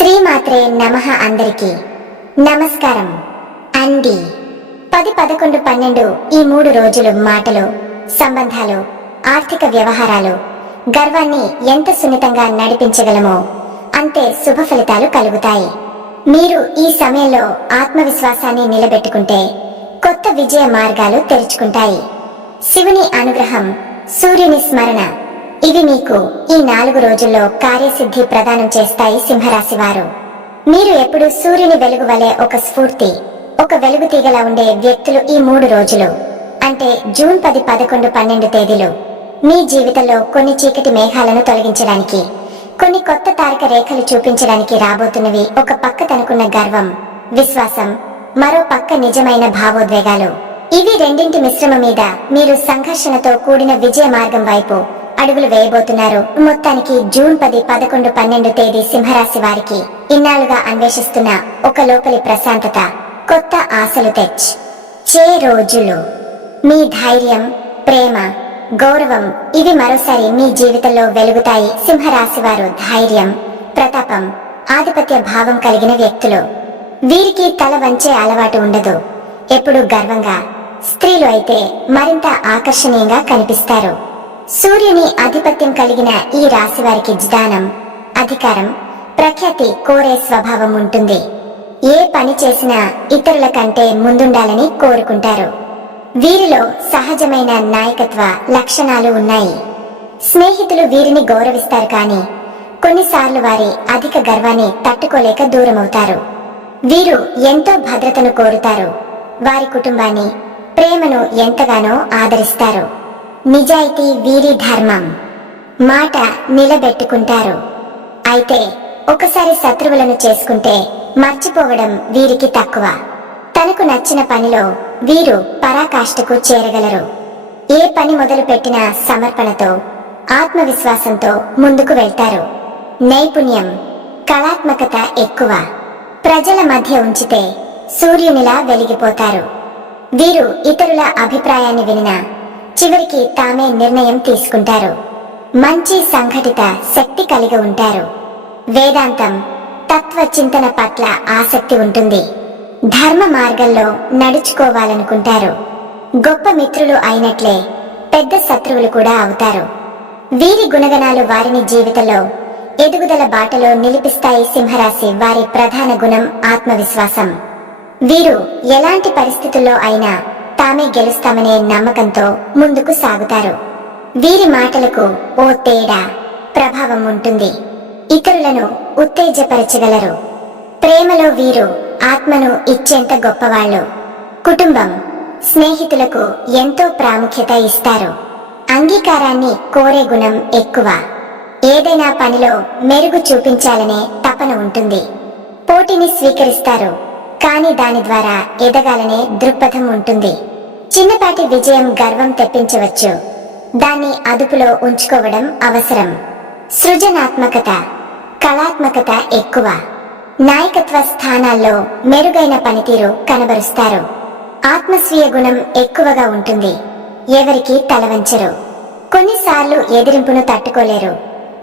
శ్రీమాత్రే నమః అందరికీ. నమస్కారం. అండి. పది పదకొండు పన్నెండు ఈ మూడు రోజులు మాటలు సంబంధాలు ఆర్థిక వ్యవహారాలు గర్వాన్ని ఎంత సున్నితంగా నడిపించగలమో అంతే శుభ ఫలితాలు కలుగుతాయి. మీరు ఈ సమయంలో ఆత్మవిశ్వాసాన్ని నిలబెట్టుకుంటే కొత్త విజయ మార్గాలు తెరుచుకుంటాయి. శివుని అనుగ్రహం సూర్యుని స్మరణ ఇవి మీకు ఈ నాలుగు రోజుల్లో కార్యసిద్ధి ప్రదానం చేస్తాయి సింహరాశి వారు మీరు ఎప్పుడు సూర్యుని వెలుగు వలె ఒక స్ఫూర్తి ఒక వెలుగు తీగలా ఉండే వ్యక్తులు ఈ మూడు రోజులు. అంటే జూన్ పది పదకొండు పన్నెండు తేదీలు. మీ జీవితంలో కొన్ని చీకటి మేఘాలను తొలగించడానికి కొన్ని కొత్త తారక రేఖలు చూపించడానికి రాబోతున్నవి ఒక పక్క తనకున్న గర్వం విశ్వాసం మరో పక్క నిజమైన భావోద్వేగాలు. ఇవి రెండింటి మిశ్రమ మీద మీరు సంఘర్షణతో కూడిన విజయ మార్గం వైపు అడుగులు వేయబోతున్నారు. మొత్తానికి జూన్ పది పదకొండు పన్నెండు తేదీ సింహరాశి వారికి ఇన్నాళ్ళుగా అన్వేషిస్తున్న ఒక లోపలి ప్రశాంతత కొత్త ఆశలు తెచ్. చే రోజులు. మీ ధైర్యం ప్రేమ గౌరవం ఇవి మరోసారి మీ జీవితంలో వెలుగుతాయి. సింహరాశి వారు ధైర్యం ప్రతాపం ఆధిపత్య భావం కలిగిన వ్యక్తులు. వీరికి తల వంచే అలవాటు ఉండదు. ఎప్పుడు గర్వంగా స్త్రీలు అయితే మరింత ఆకర్షణీయంగా కనిపిస్తారు. సూర్యుని ఆధిపత్యం కలిగిన ఈ రాశి వారికి జ్ఞానం అధికారం ప్రఖ్యాతి కోరే స్వభావం ఉంటుంది. ఏ పని చేసినా ఇతరుల కంటే ముందుండాలని కోరుకుంటారు. వీరిలో సహజమైన నాయకత్వ లక్షణాలు ఉన్నాయి. స్నేహితులు వీరిని గౌరవిస్తారు కానీ కొన్నిసార్లు వారి అధిక గర్వాన్ని తట్టుకోలేక దూరమవుతారు. వీరు ఎంతో భద్రతను కోరుతారు. వారి కుటుంబాన్ని ప్రేమను ఎంతగానో ఆదరిస్తారు. నిజాయితీ వీరి ధర్మం. మాట నిలబెట్టుకుంటారు. అయితే ఒకసారి శత్రువులను చేసుకుంటే మర్చిపోవడం వీరికి తక్కువ. తనకు నచ్చిన పనిలో వీరు పరాకాష్ఠకు చేరగలరు. ఏ పని మొదలు పెట్టినా సమర్పణతో ఆత్మవిశ్వాసంతో ముందుకు వెళ్తారు. నైపుణ్యం కళాత్మకత ఎక్కువ. ప్రజల మధ్య ఉంచితే సూర్యునిలా వెలిగిపోతారు. వీరు ఇతరుల అభిప్రాయాన్ని వినినా చివరికి తామే నిర్ణయం తీసుకుంటారు. మంచి సంఘటిత శక్తి కలిగి ఉంటారు. వేదాంతం తత్వ చింతన పట్ల ఆసక్తి ఉంటుంది. ధర్మ మార్గంలో నడుచుకోవాలనుకుంటారు. గొప్ప మిత్రులు అయినట్లే పెద్ద శత్రువులు కూడా అవుతారు. వీరి గుణగణాలు వారిని జీవితంలో ఎదుగుదల బాటలో నిలిపిస్తాయి సింహరాశి వారి ప్రధాన గుణం ఆత్మవిశ్వాసం. వీరు ఎలాంటి పరిస్థితుల్లో అయినా తామే గెలుస్తామనే నమ్మకంతో ముందుకు సాగుతారు. వీరి మాటలకు ఓ తేడా ప్రభావం ఉంటుంది. ఇతరులను ఉత్తేజపరచగలరు. ప్రేమలో వీరు ఆత్మను ఇచ్చేంత గొప్పవాళ్ళు. కుటుంబం స్నేహితులకు ఎంతో ప్రాముఖ్యత ఇస్తారు. అంగీకారాన్ని కోరే గుణం ఎక్కువ. ఏదైనా పనిలో మెరుగు చూపించాలనే తపన ఉంటుంది. పోటీని స్వీకరిస్తారు. కానీ దాని ద్వారా ఎదగాలనే దృక్పథం ఉంటుంది. చిన్నపాటి విజయం గర్వం తెప్పించవచ్చు. దాన్ని అదుపులో ఉంచుకోవడం అవసరం. సృజనాత్మకత కళాత్మకత ఎక్కువ. నాయకత్వ స్థానాల్లో మెరుగైన పనితీరు కనబరుస్తారు. ఆత్మస్వీయ గుణం ఎక్కువగా ఉంటుంది. ఎవరికి తలవంచరు. కొన్నిసార్లు ఎదిరింపును తట్టుకోలేరు.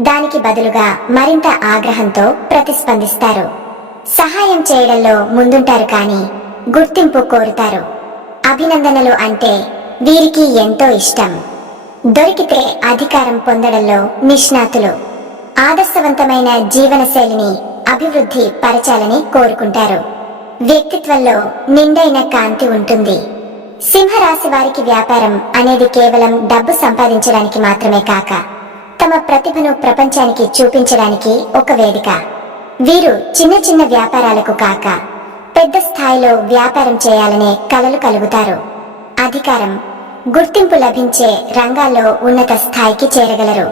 దానికి బదులుగా మరింత ఆగ్రహంతో ప్రతిస్పందిస్తారు. సహాయం చేయడంలో ముందుంటారు కానీ గుర్తింపు కోరుతారు. అభినందనలు అంటే వీరికి ఎంతో ఇష్టం. దొరికితే అధికారం పొందడంలో నిష్ణాతులు. ఆదర్శవంతమైన జీవనశైలిని అభివృద్ధి పరచాలని కోరుకుంటారు. వ్యక్తిత్వంలో నిండైన కాంతి ఉంటుంది. సింహరాశి వారికి వ్యాపారం అనేది కేవలం డబ్బు సంపాదించడానికి మాత్రమే కాక తమ ప్రతిభను ప్రపంచానికి చూపించడానికి ఒక వేదిక. వీరు చిన్న చిన్న వ్యాపారాలకు కాక పెద్ద స్థాయిలో వ్యాపారం చేయాలనే కలలు కలుగుతారు. అధికారం గుర్తింపు లభించే రంగాల్లో ఉన్నత స్థాయికి చేరగలరు.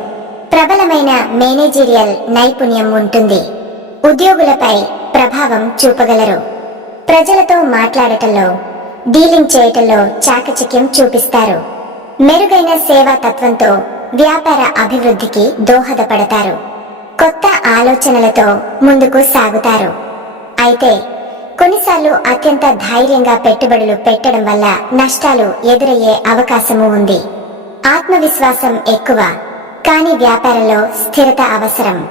ప్రబలమైన మేనేజీరియల్ నైపుణ్యం ఉంటుంది. ఉద్యోగులపై ప్రభావం చూపగలరు. ప్రజలతో మాట్లాడటంలో డీలింగ్ చేయటంలో చాకచక్యం చూపిస్తారు. మెరుగైన సేవా తత్వంతో వ్యాపార అభివృద్ధికి దోహదపడతారు. కొత్త ఆలోచనలతో ముందుకు సాగుతారు. అయితే కొన్నిసార్లు అత్యంత ధైర్యంగా పెట్టుబడులు పెట్టడం వల్ల నష్టాలు ఎదురయ్యే అవకాశము ఉంది. ఆత్మవిశ్వాసం ఎక్కువ కానీ వ్యాపారంలో స్థిరత అవసరం.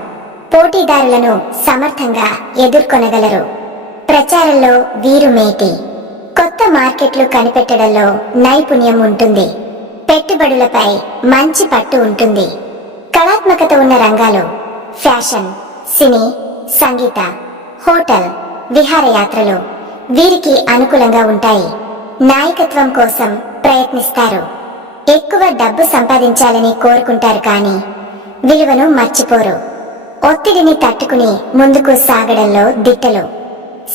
పోటీదారులను సమర్థంగా ఎదుర్కొనగలరు. ప్రచారంలో వీరు మేటి. కొత్త మార్కెట్లు కనిపెట్టడంలో నైపుణ్యం ఉంటుంది. పెట్టుబడులపై మంచి పట్టు ఉంటుంది. కళాత్మకత ఉన్న రంగాలు ఫ్యాషన్ సినీ సంగీత హోటల్ విహారయాత్రలు వీరికి అనుకూలంగా ఉంటాయి. నాయకత్వం కోసం ప్రయత్నిస్తారు. ఎక్కువ డబ్బు సంపాదించాలని కోరుకుంటారు కానీ విలువను మర్చిపోరు. ఒత్తిడిని తట్టుకుని ముందుకు సాగడంలో దిట్టలు.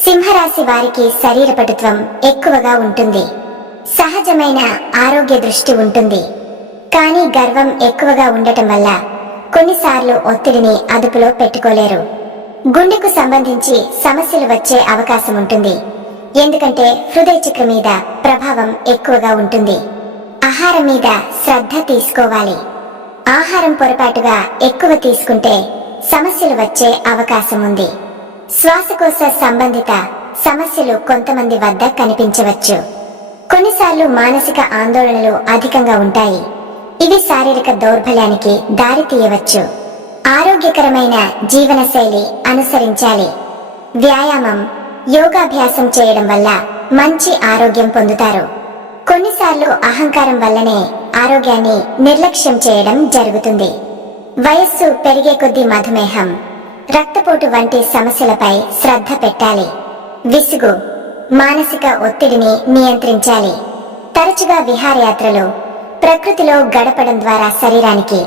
సింహరాశి వారికి శరీరపటుత్వం ఎక్కువగా ఉంటుంది. సహజమైన ఆరోగ్య దృష్టి ఉంటుంది. కానీ గర్వం ఎక్కువగా ఉండటం వల్ల కొన్నిసార్లు ఒత్తిడిని అదుపులో పెట్టుకోలేరు. గుండెకు సంబంధించి సమస్యలు వచ్చే అవకాశం ఉంటుంది. ఎందుకంటే హృదయ చక్ర మీద ప్రభావం ఎక్కువగా ఉంటుంది. ఆహారం మీద శ్రద్ధ తీసుకోవాలి. ఆహారం పొరపాటుగా ఎక్కువ తీసుకుంటే సమస్యలు వచ్చే అవకాశం ఉంది. శ్వాసకోశ సంబంధిత సమస్యలు కొంతమంది వద్ద కనిపించవచ్చు. కొన్నిసార్లు మానసిక ఆందోళనలు అధికంగా ఉంటాయి. ఇవి శారీరక దౌర్బల్యానికి దారి తీయవచ్చు. ఆరోగ్యకరమైన జీవనశైలి అనుసరించాలి. వ్యాయామం యోగాభ్యాసం చేయడం వల్ల మంచి ఆరోగ్యం పొందుతారు. కొన్నిసార్లు అహంకారం వల్లనే ఆరోగ్యాన్ని నిర్లక్ష్యం చేయడం జరుగుతుంది. వయస్సు పెరిగే కొద్దీ మధుమేహం రక్తపోటు వంటి సమస్యలపై శ్రద్ధ పెట్టాలి. విసుగు మానసిక ఒత్తిడిని నియంత్రించాలి. తరచుగా విహారయాత్రలు ప్రకృతిలో గడపడం ద్వారా శరీరానికి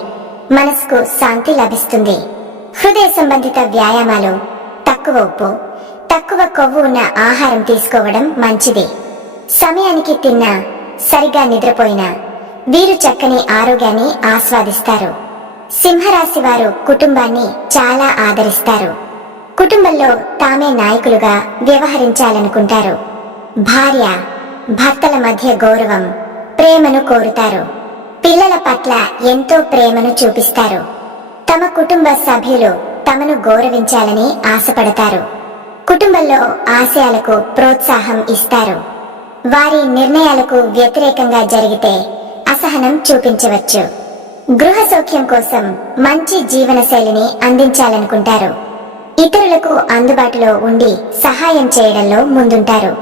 మనసుకు శాంతి లభిస్తుంది. హృదయ సంబంధిత వ్యాయామాలు తక్కువ ఉప్పు తక్కువ కొవ్వు ఉన్న ఆహారం తీసుకోవడం మంచిది. సమయానికి తిన్నా సరిగా నిద్రపోయినా వీరు చక్కని ఆరోగ్యాన్ని ఆస్వాదిస్తారు. సింహరాశి వారు కుటుంబాన్ని చాలా ఆదరిస్తారు. కుటుంబంలో తామే నాయకులుగా వ్యవహరించాలనుకుంటారు. భార్య భర్తల మధ్య గౌరవం ప్రేమను కోరుతారు. పిల్లల పట్ల ఎంతో ప్రేమను చూపిస్తారు. తమ కుటుంబ సభ్యులు తమను గౌరవించాలని ఆశపడతారు. కుటుంబంలో ఆశయాలకు ప్రోత్సాహం ఇస్తారు. వారి నిర్ణయాలకు వ్యతిరేకంగా జరిగితే అసహనం చూపించవచ్చు. గృహ సౌఖ్యం కోసం మంచి జీవన శైలిని అందించాలనుకుంటారు. ఇతరులకు అందుబాటులో ఉండి సహాయం చేయడంలో ముందుంటారు.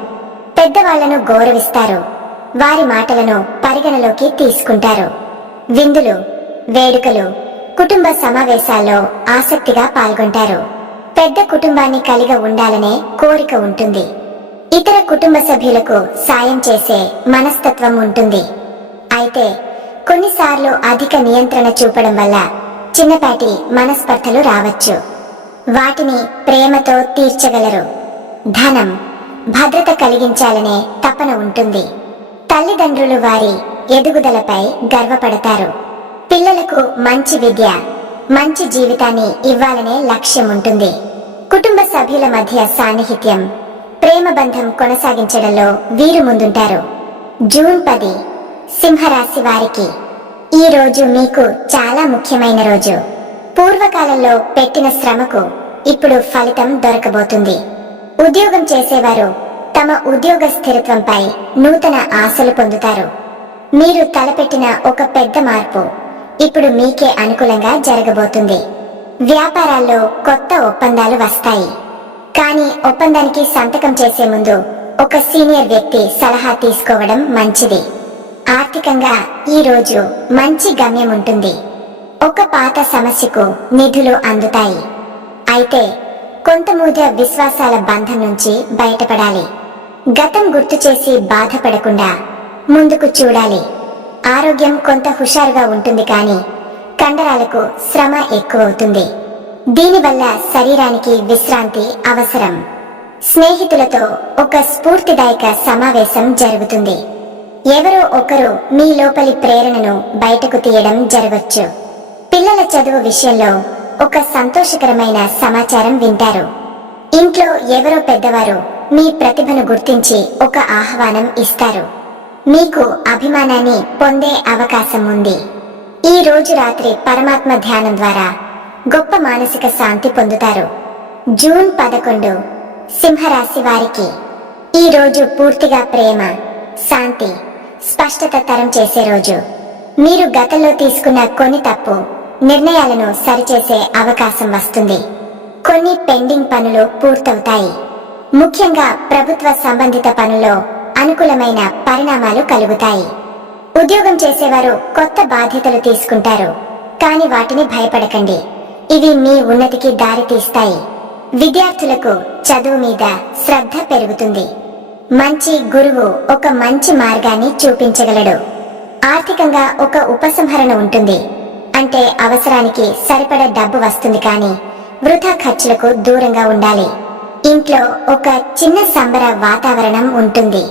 పెద్దవాళ్ళను గౌరవిస్తారు. వారి మాటలను పరిగణలోకి తీసుకుంటారు. విందులు వేడుకలు కుటుంబ సమావేశాల్లో ఆసక్తిగా పాల్గొంటారు. పెద్ద కుటుంబాన్ని కలిగి ఉండాలనే కోరిక ఉంటుంది. ఇతర కుటుంబ సభ్యులకు సాయం చేసే మనస్తత్వం ఉంటుంది. అయితే కొన్నిసార్లు అధిక నియంత్రణ చూపడం వల్ల చిన్నపాటి మనస్పర్ధలు రావచ్చు. వాటిని ప్రేమతో తీర్చగలరు. ధనం భద్రత కలిగించాలనే తపన ఉంటుంది. తల్లిదండ్రులు వారి ఎదుగుదలపై గర్వపడతారు. పిల్లలకు మంచి విద్య మంచి జీవితాన్ని ఇవ్వాలనే లక్ష్యం ఉంటుంది కుటుంబ సభ్యుల మధ్య సాన్నిహిత్యం ప్రేమ బంధం కొనసాగించడంలో వీరు ముందుంటారు. జూన్ పది సింహరాశి వారికి. ఈ రోజు మీకు చాలా ముఖ్యమైన రోజు. పూర్వకాలంలో పెట్టిన శ్రమకు ఇప్పుడు ఫలితం దొరకబోతుంది. ఉద్యోగం చేసేవారు తమ ఉద్యోగ స్థిరత్వంపై నూతన ఆశలు పొందుతారు. మీరు తలపెట్టిన ఒక పెద్ద మార్పు ఇప్పుడు మీకే అనుకూలంగా జరగబోతుంది. వ్యాపారాల్లో కొత్త ఒప్పందాలు వస్తాయి. కానీ ఒప్పందానికి సంతకం చేసే ముందు ఒక సీనియర్ వ్యక్తి సలహా తీసుకోవడం మంచిది. ఆర్థికంగా ఈ రోజు మంచి గమ్యం ఉంటుంది. ఒక పాత సమస్యకు నిధులు అందుతాయి. అయితే కొంతమూద విశ్వాసాల బంధం నుంచి బయటపడాలి. గతం గుర్తు చేసి బాధపడకుండా ముందుకు చూడాలి. ఆరోగ్యం కొంత హుషారుగా ఉంటుంది కానీ కండరాలకు శ్రమ ఎక్కువవుతుంది. దీనివల్ల శరీరానికి విశ్రాంతి అవసరం. స్నేహితులతో ఒక స్ఫూర్తిదాయక సమావేశం జరుగుతుంది. ఎవరో ఒకరు మీ లోపలి ప్రేరణను బయటకు తీయడం జరగచ్చు. పిల్లల చదువు విషయంలో ఒక సంతోషకరమైన సమాచారం వింటారు. ఇంట్లో ఎవరో పెద్దవారు మీ ప్రతిభను గుర్తించి ఒక ఆహ్వానం ఇస్తారు. మీకు అభిమానాన్ని పొందే అవకాశం ఉంది. ఈ రోజు రాత్రి పరమాత్మ ధ్యానం ద్వారా గొప్ప మానసిక శాంతి పొందుతారు. జూన్ పదకొండు సింహరాశి వారికి ఈ రోజు పూర్తిగా ప్రేమ శాంతి స్పష్టత తరం చేసే రోజు. మీరు గతంలో తీసుకున్న కొన్ని తప్పు నిర్ణయాలను సరిచేసే అవకాశం వస్తుంది. కొన్ని పెండింగ్ పనులు పూర్తవుతాయి. ముఖ్యంగా ప్రభుత్వ సంబంధిత పనుల్లో అనుకూలమైన పరిణామాలు కలుగుతాయి. ఉద్యోగం చేసేవారు కొత్త బాధ్యతలు తీసుకుంటారు. కానీ వాటిని భయపడకండి. ఇవి మీ ఉన్నతికి దారి తీస్తాయి. విద్యార్థులకు చదువు మీద శ్రద్ధ పెరుగుతుంది. మంచి గురువు ఒక మంచి మార్గాన్ని చూపించగలడు. ఆర్థికంగా ఒక ఉపసంహరణ ఉంటుంది. అంటే అవసరానికి సరిపడ డబ్బు వస్తుంది కానీ వృధా ఖర్చులకు దూరంగా ఉండాలి. ఇంట్లో ఒక చిన్న సంబర వాతావరణం ఉంటుంది.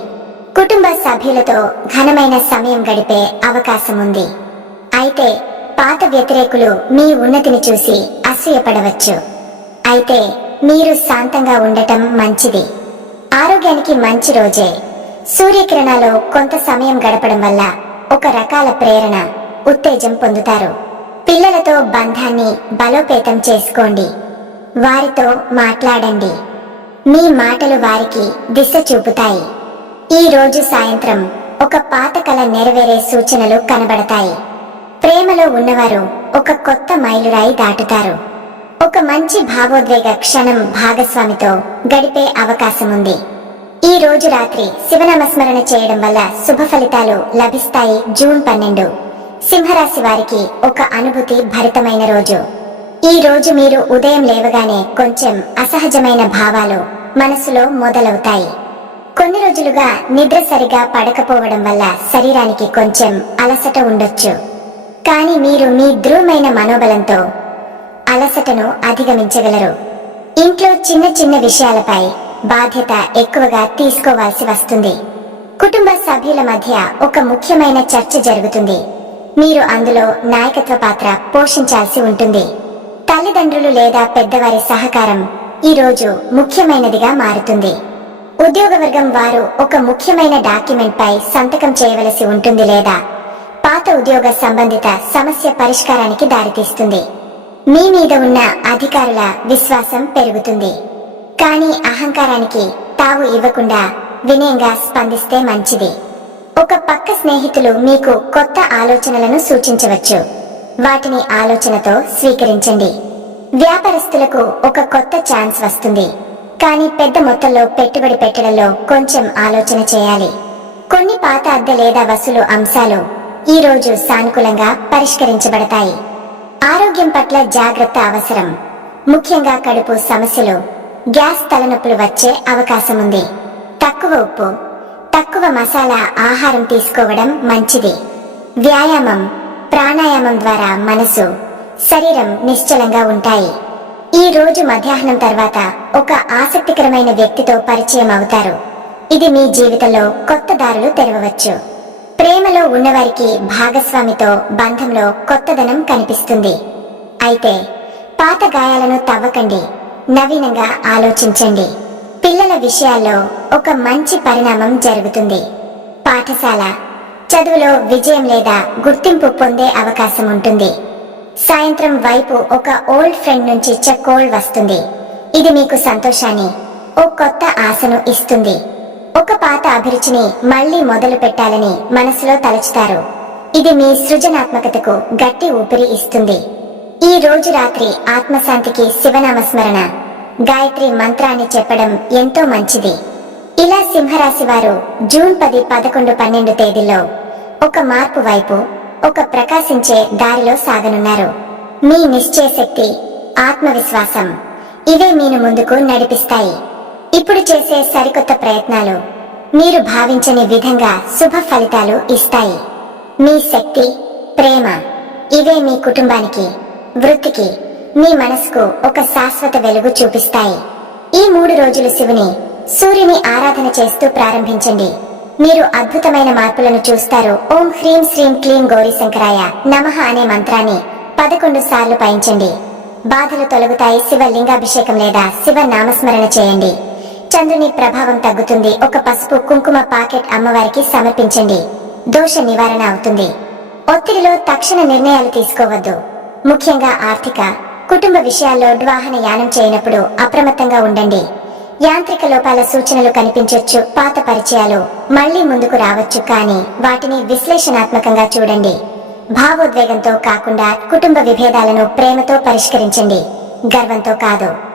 కుటుంబ సభ్యులతో ఘనమైన సమయం గడిపే అవకాశం ఉంది అయితే పాత వ్యతిరేకులు మీ ఉన్నతిని చూసి అసూయపడవచ్చు. అయితే మీరు శాంతంగా ఉండటం మంచిది. ఆరోగ్యానికి మంచి రోజే. సూర్యకిరణాలు కొంత సమయం గడపడం వల్ల ఒక రకాల ప్రేరణ ఉత్తేజం పొందుతారు. పిల్లలతో బంధాన్ని బలోపేతం చేసుకోండి. వారితో మాట్లాడండి. మీ మాటలు వారికి దిశ చూపుతాయి. ఈ రోజు సాయంత్రం ఒక పాత కల నెరవేరే సూచనలు కనబడతాయి. ప్రేమలో ఉన్నవారు ఒక కొత్త మైలురాయి దాటుతారు. ఒక మంచి భావోద్వేగ క్షణం భాగస్వామితో గడిపే అవకాశం ఉంది ఈ రోజు రాత్రి శివనామస్మరణ చేయడం వల్ల శుభ ఫలితాలు లభిస్తాయి జూన్ పన్నెండు. సింహరాశి వారికి ఒక అనుభూతి భరితమైన రోజు. ఈ రోజు మీరు ఉదయం లేవగానే కొంచెం అసహజమైన భావాలు మనసులో మొదలవుతాయి. కొన్ని రోజులుగా నిద్ర సరిగా పడకపోవడం వల్ల శరీరానికి కొంచెం అలసట ఉండొచ్చు. కానీ మీరు మీ ధృవమైన మనోబలంతో అలసటను అధిగమించగలరు. ఇంట్లో చిన్న చిన్న విషయాలపై బాధ్యత ఎక్కువగా తీసుకోవాల్సి వస్తుంది. కుటుంబ సభ్యుల మధ్య ఒక ముఖ్యమైన చర్చ జరుగుతుంది. మీరు అందులో నాయకత్వ పాత్ర పోషించాల్సి ఉంటుంది. తల్లిదండ్రులు లేదా పెద్దవారి సహకారం ఈ రోజు ముఖ్యమైనదిగా మారుతుంది. ఉద్యోగ వర్గం వారు ఒక ముఖ్యమైన డాక్యుమెంట్ పై సంతకం చేయవలసి ఉంటుంది లేదా? పాత ఉద్యోగ సంబంధిత సమస్య పరిష్కారానికి దారితీస్తుంది. మీ మీద ఉన్న అధికారుల విశ్వాసం పెరుగుతుంది. కానీ అహంకారానికి తావు ఇవ్వకుండా వినయంగా స్పందిస్తే మంచిది. ఒక పక్క స్నేహితులు మీకు కొత్త ఆలోచనలను సూచించవచ్చు. వాటిని ఆలోచనతో స్వీకరించండి. వ్యాపారస్తులకు ఒక కొత్త ఛాన్స్ వస్తుంది. కానీ పెద్ద మొత్తంలో పెట్టుబడి పెట్టడంలో కొంచెం ఆలోచన చేయాలి. కొన్ని పాత అద్దె లేదా వసూలు అంశాలు ఈ రోజు సానుకూలంగా పరిష్కరించబడతాయి. ఆరోగ్యం పట్ల జాగ్రత్త అవసరం. ముఖ్యంగా కడుపు సమస్యలు గ్యాస్ తలనొప్పులు వచ్చే అవకాశం ఉంది. తక్కువ ఉప్పు తక్కువ మసాలా ఆహారం తీసుకోవడం మంచిది. వ్యాయామం ప్రాణాయామం ద్వారా మనసు శరీరం నిశ్చలంగా ఉంటాయి. ఈ రోజు మధ్యాహ్నం తర్వాత ఒక ఆసక్తికరమైన వ్యక్తితో పరిచయం అవుతారు. ఇది మీ జీవితంలో కొత్త దారులు తెరవవచ్చు. ప్రేమలో ఉన్నవారికి భాగస్వామితో బంధంలో కొత్తదనం కనిపిస్తుంది. అయితే పాత గాయాలను తవ్వకండి. నవీనంగా ఆలోచించండి. పిల్లల విషయాల్లో ఒక మంచి పరిణామం జరుగుతుంది. పాఠశాల చదువులో విజయం లేదా గుర్తింపు పొందే అవకాశం ఉంటుంది. సాయంత్రం వైపు ఒక ఓల్డ్ ఫ్రెండ్ నుంచి చెక్కోల్ వస్తుంది. ఇది మీకు సంతోషాన్ని ఓ కొత్త ఆశను ఇస్తుంది. ఒక పాత అభిరుచిని మళ్ళీ మొదలు పెట్టాలని మనసులో తలుచుతారు. ఇది మీ సృజనాత్మకతకు గట్టి ఊపిరి ఇస్తుంది. ఈ రోజు రాత్రి ఆత్మశాంతికి శివనామస్మరణ. గాయత్రి మంత్రాన్ని చెప్పడం ఎంతో మంచిది. ఇలా సింహరాశి వారు జూన్ పది పదకొండు పన్నెండు తేదీల్లో ఒక మార్పు వైపు ఒక ప్రకాశించే దారిలో సాగనున్నారు. మీ నిశ్చయ శక్తి ఆత్మవిశ్వాసం ఇవే మీను ముందుకు నడిపిస్తాయి. ఇప్పుడు చేసే సరికొత్త ప్రయత్నాలు మీరు భావించని విధంగా శుభ ఫలితాలు ఇస్తాయి. మీ శక్తి ప్రేమ ఇవే మీ కుటుంబానికి వృత్తికి మీ మనసుకు ఒక శాశ్వత వెలుగు చూపిస్తాయి. ఈ మూడు రోజులు శివుని సూర్యుని ఆరాధన చేస్తూ ప్రారంభించండి. మీరు అద్భుతమైన మార్పులను చూస్తారు. ఓం హ్రీం శ్రీం క్లీం గౌరీ శంకరాయ నమః అనే మంత్రాన్ని పదకొండు సార్లు పయించండి. బాధలు తొలగుతాయి శివ లింగాభిషేకం లేదా శివ నామస్మరణ చేయండి. చంద్రుని ప్రభావం తగ్గుతుంది ఒక పసుపు కుంకుమ పాకెట్ అమ్మవారికి సమర్పించండి. దోష నివారణ అవుతుంది. ఒత్తిడిలో తక్షణ నిర్ణయాలు తీసుకోవద్దు. ముఖ్యంగా ఆర్థిక కుటుంబ విషయాల్లో వాహన యానం చేయనప్పుడు అప్రమత్తంగా ఉండండి. యాంత్రిక లోపాల సూచనలు కనిపించొచ్చు పాత పరిచయాలు. మళ్ళీ ముందుకు రావచ్చు కానీ వాటిని విశ్లేషణాత్మకంగా చూడండి. భావోద్వేగంతో కాకుండా కుటుంబ విభేదాలను ప్రేమతో పరిష్కరించండి. గర్వంతో కాదు.